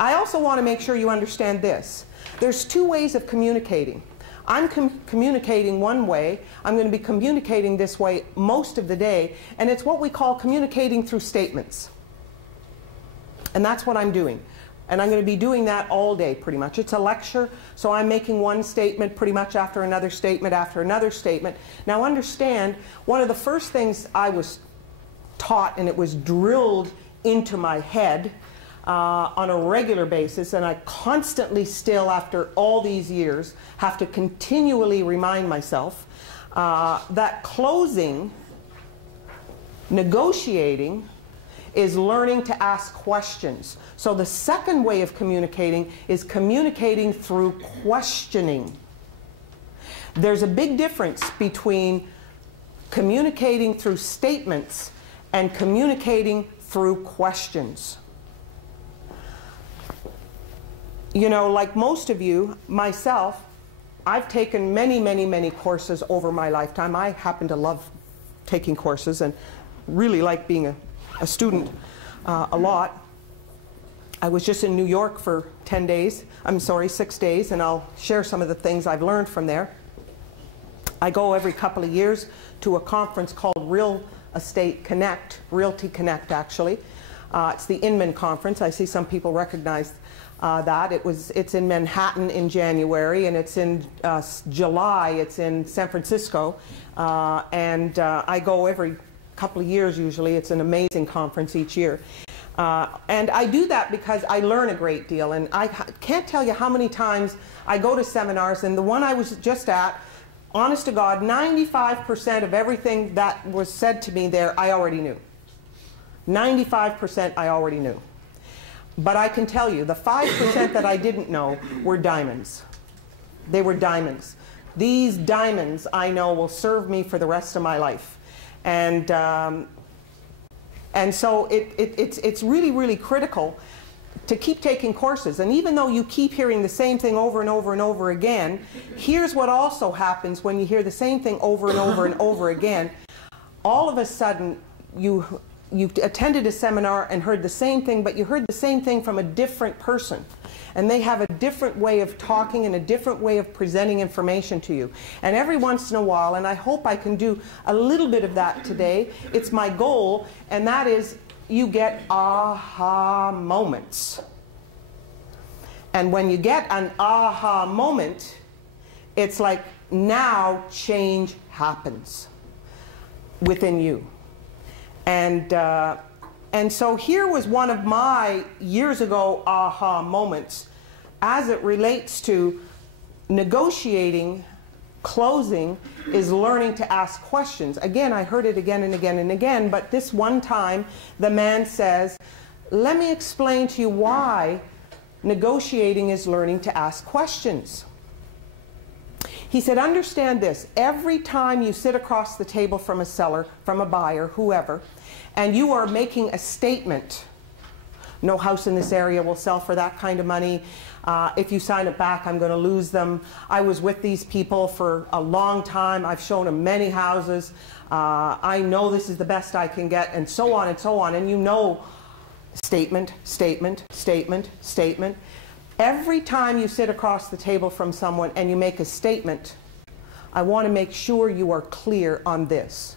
I also want to make sure you understand this. There's two ways of communicating. I'm communicating one way. I'm going to be communicating this way most of the day, and it's what we call communicating through statements. And that's what I'm doing. And I'm going to be doing that all day pretty much. It's a lecture, so I'm making one statement pretty much after another statement after another statement. Now understand, one of the first things I was taught, and it was drilled into my head on a regular basis, and I constantly still, after all these years, have to continually remind myself that closing, negotiating, is learning to ask questions. So the second way of communicating is communicating through questioning. There's a big difference between communicating through statements and communicating through questions. You know, like most of you, myself, I've taken many courses over my lifetime. I happen to love taking courses and really like being a student a lot. I was just in New York for 6 days, and I'll share some of the things I've learned from there. I go every couple of years to a conference called Real Estate Connect, Realty Connect actually. It's the Inman Conference. I see some people recognize that. It's in Manhattan in January, and it's in July, it's in San Francisco. I go every couple of years usually. It's an amazing conference each year. And I do that because I learn a great deal, and I can't tell you how many times I go to seminars, and the one I was just at, honest to God, 95% of everything that was said to me there, I already knew. 95% I already knew. But I can tell you, the 5% that I didn't know were diamonds. They were diamonds. These diamonds, I know, will serve me for the rest of my life. And so it's really critical to keep taking courses. And even though you keep hearing the same thing over and over and over again, here's what also happens when you hear the same thing over and over and over again. All of a sudden, you attended a seminar and heard the same thing, but you heard the same thing from a different person. And they have a different way of talking and a different way of presenting information to you. And every once in a while, and I hope I can do a little bit of that today, it's my goal, and that is you get aha moments. And when you get an aha moment, it's like now change happens within you. And so here was one of my years ago aha moments as it relates to negotiating, closing, is learning to ask questions. Again, I heard it again and again and again, but this one time the man says, let me explain to you why negotiating is learning to ask questions. He said, understand this, every time you sit across the table from a seller, from a buyer, whoever, and you are making a statement, no house in this area will sell for that kind of money, if you sign it back, I'm going to lose them, I was with these people for a long time, I've shown them many houses, I know this is the best I can get, and so on and so on, and you know, statement, statement, statement, statement. Every time you sit across the table from someone and you make a statement, I want to make sure you are clear on this.